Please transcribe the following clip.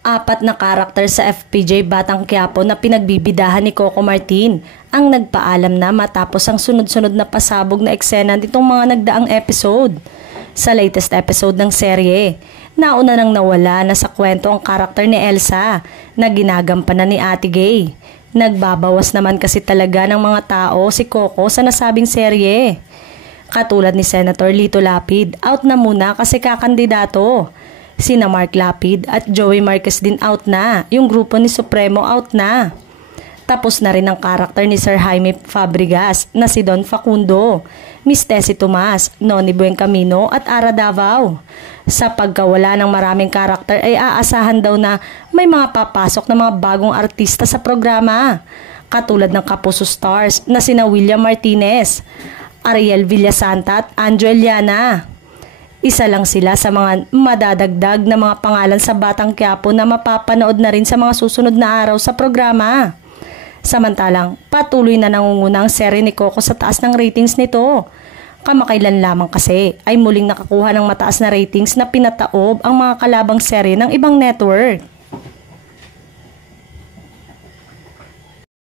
Apat na karakter sa FPJ Batang Quiapo na pinagbibidahan ni Coco Martin ang nagpaalam na matapos ang sunod-sunod na pasabog na eksena nitong mga nagdaang episode. Sa latest episode ng serye, nauna nang nawala na sa kwento ang karakter ni Elsa na ginagampanan ni Ate Gay. Nagbabawas naman kasi talaga ng mga tao si Coco sa nasabing serye. Katulad ni Senator Lito Lapid, out na muna kasi kakandidato. Sina Mark Lapid at Joey Marquez din out na. Yung grupo ni Supremo out na. Tapos na rin ang karakter ni Sir Jaime Fabregas na si Don Facundo, Miss Tessie Tomas, Noni Buencamino at Ara Davao. Sa pagkawala ng maraming karakter ay aasahan daw na may mga papasok na mga bagong artista sa programa. Katulad ng Kapuso Stars na sina William Martinez, Ariel Villasanta at Anjo Eliana. Isa lang sila sa mga madadagdag na mga pangalan sa Batang Quiapo na mapapanood na rin sa mga susunod na araw sa programa. Samantalang, patuloy na nangunguna ang serye ni Coco sa taas ng ratings nito. Kamakailan lamang kasi ay muling nakakuha ng mataas na ratings na pinataob ang mga kalabang serye ng ibang network.